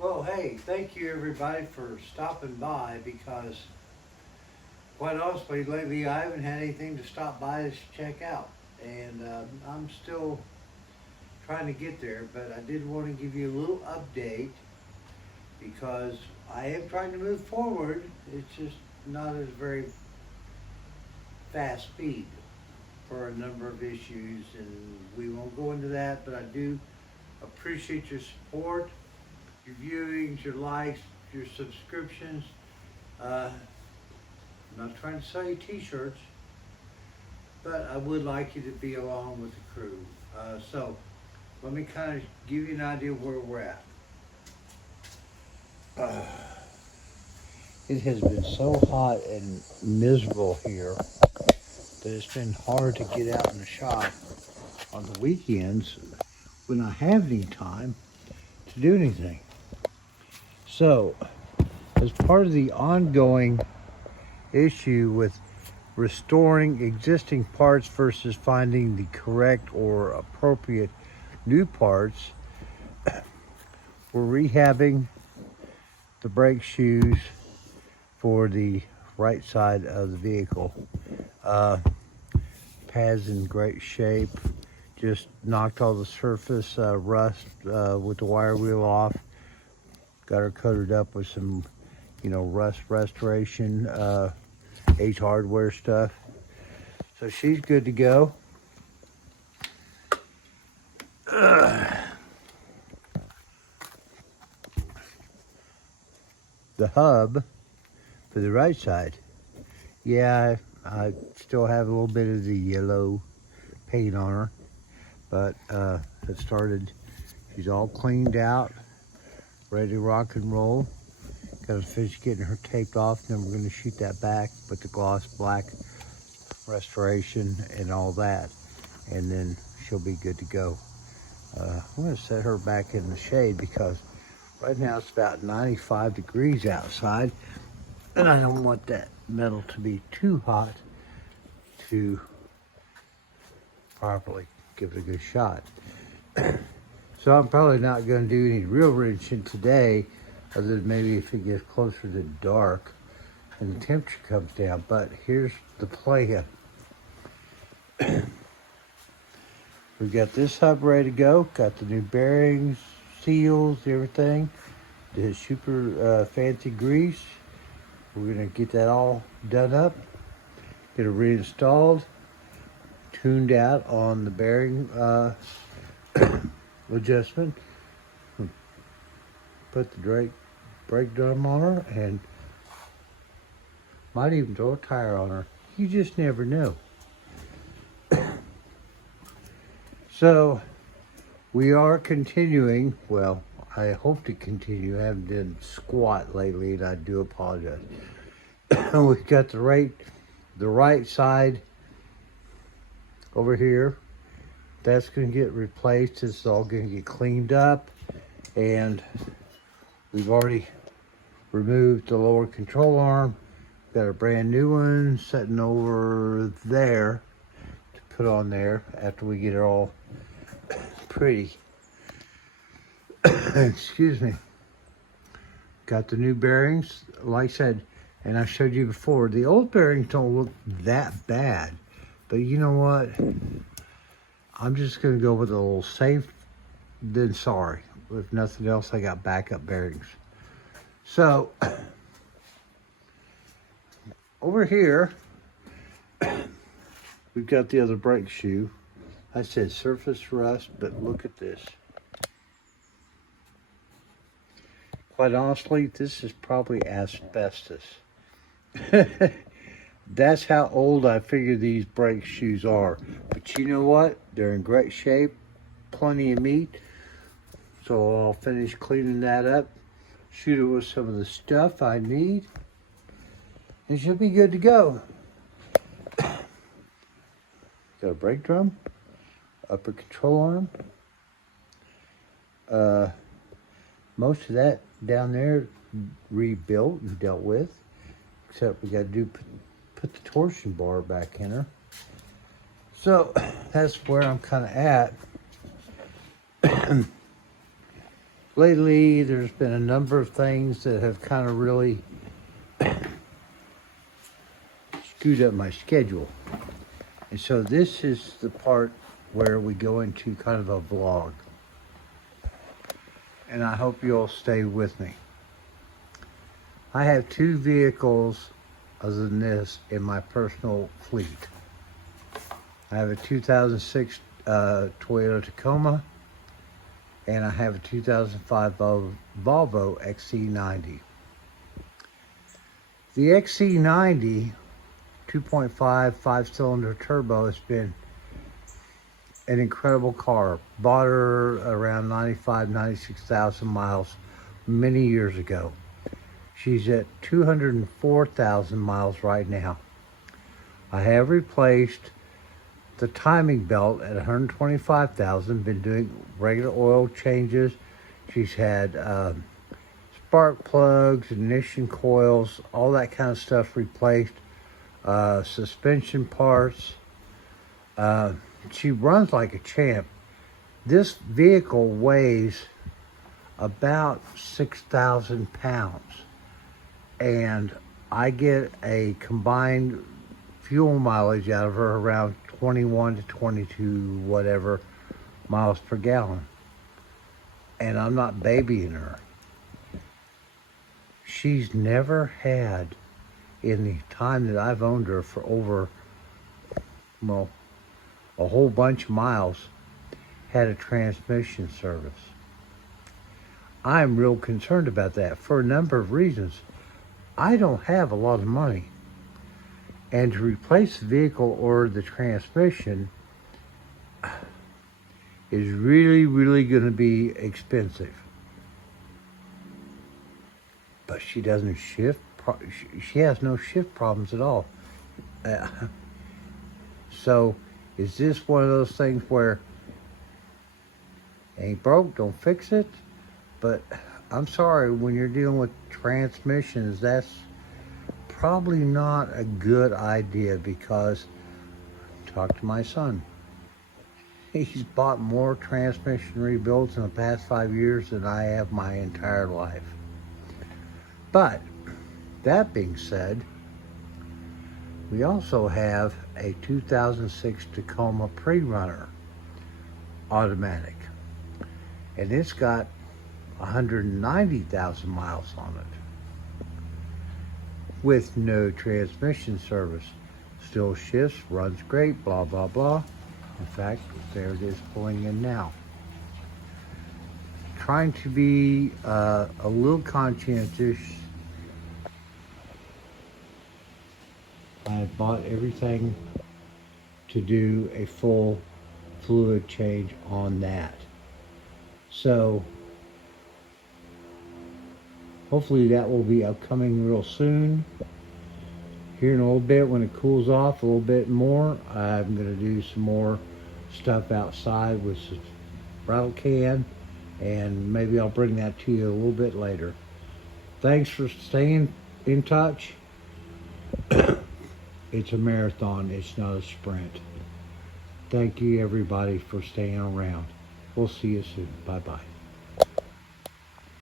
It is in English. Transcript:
Well, hey, thank you everybody for stopping by because, quite honestly, lately I haven't had anything to stop by to check out. And I'm still trying to get there, but I did want to give you a little update because I am trying to move forward. It's just not at a very fast speed for a number of issues, and we won't go into that, but I do appreciate your support, your viewings, your likes, your subscriptions. I'm not trying to sell you t-shirts, but I would like you to be along with the crew. So let me kind of give you an idea of where we're at. It has been so hot and miserable here that it's been hard to get out in the shop on the weekends when I have any time to do anything. So, as part of the ongoing issue with restoring existing parts versus finding the correct or appropriate new parts, we're rehabbing the brake shoes for the right side of the vehicle. Pads in great shape. Just knocked all the surface rust with the wire wheel off. Got her coated up with some, rust restoration, H Hardware stuff. So she's good to go. The hub for the right side. Yeah, I still have a little bit of the yellow paint on her, but it started. She's all cleaned out, ready to rock and roll. Got to finish getting her taped off, then we're going to shoot that back with the gloss black restoration and all that, and then she'll be good to go. I'm going to set her back in the shade because right now it's about 95 degrees outside, and I don't want that metal to be too hot to properly give it a good shot. So I'm probably not going to do any real wrenching today, other than maybe if it gets closer to dark and the temperature comes down. But here's the plan. We've got this hub ready to go, got the new bearings, seals, everything. The super fancy grease. We're gonna get that all done up, get it reinstalled, tuned out on the bearing adjustment. Put the brake drum on her and might even throw a tire on her. You just never know. So we are continuing, well, I hope to continue. I haven't done squat lately, and I do apologize. We've got the right side over here. That's going to get replaced. It's all going to get cleaned up, and we've already removed the lower control arm. Got a brand new one sitting over there to put on there after we get it all pretty. Excuse me. Got the new bearings, like I said, and I showed you before, the old bearings don't look that bad, but you know what? I'm just gonna go with a little safe than sorry. If nothing else, I got backup bearings. So, over here, we've got the other brake shoe. I said surface rust, but look at this. Quite honestly, this is probably asbestos. That's how old I figure these brake shoes are. But you know what? They're in great shape, plenty of meat. So I'll finish cleaning that up, shoot it with some of the stuff I need, and she'll be good to go. Got a brake drum, upper control arm. Most of that down there rebuilt and dealt with, except we got to put the torsion bar back in her. So that's where I'm kind of at. lately there's been a number of things that have kind of really screwed up my schedule. And so this is the part where we go into kind of a vlog. And I hope you'll stay with me. I have 2 vehicles other than this in my personal fleet. I have a 2006 Toyota Tacoma, and I have a 2005 Volvo XC90. The XC90 2.5 5-cylinder turbo has been an incredible car. Bought her around 96,000 miles many years ago. She's at 204,000 miles right now. I have replaced the timing belt at 125,000, been doing regular oil changes. She's had spark plugs, ignition coils, all that kind of stuff replaced. Suspension parts. She runs like a champ. This vehicle weighs about 6,000 pounds, and I get a combined fuel mileage out of her around 21 to 22 whatever miles per gallon, and I'm not babying her. She's never had, in the time that I've owned her for over, well, a whole bunch of miles, had a transmission service. I'm real concerned about that for a number of reasons. I don't have a lot of money, and to replace the vehicle or the transmission is really going to be expensive. But she doesn't shift. She has no shift problems at all. So is this one of those things where ain't broke, don't fix it? But I'm sorry, when you're dealing with transmissions, that's probably not a good idea, because talk to my son. He's bought more transmission rebuilds in the past 5 years than I have my entire life. But that being said, we also have a 2006 Tacoma Pre-Runner automatic, and it's got 190,000 miles on it with no transmission service. Still shifts, runs great, blah, blah, blah. In fact, there it is pulling in now. Trying to be a little conscientious. I bought everything to do a full fluid change on that. So hopefully that will be upcoming real soon. Here in a little bit, when it cools off a little bit more, I'm going to do some more stuff outside with some rattle can, and maybe I'll bring that to you a little bit later. Thanks for staying in touch. It's a marathon, it's not a sprint. Thank you everybody for staying around. We'll see you soon. Bye-bye.